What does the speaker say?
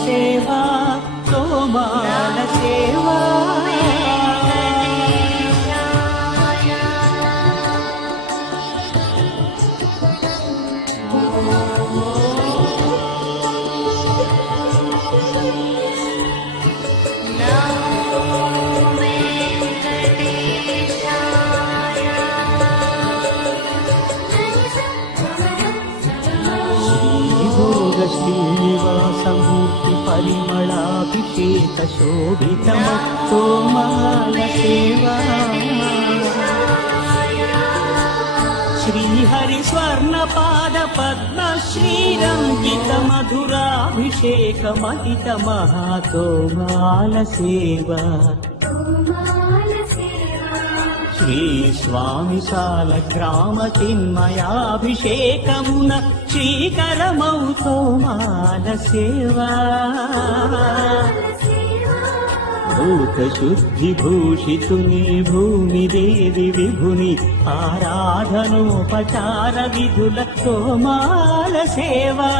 సేవా తోమాల సేవా శ్రీనివాసమూర్తి పరిమళాభిషేక శోభితమస్తోమాల సేవా శ్రీహరి స్వర్ణపాద పద్మ శ్రీరంజిత మధురాభిషేక మహిత మహాతోమాల సేవా శ్రీ స్వామి సాల గ్రామ చిన్మయాభిషేకమున శ్రీకరమౌతోమాల సేవా భూత శుద్ధి భూషితుని భూమి దేవి విభుని ఆరాధనోపచార విధుల తోమాల సేవా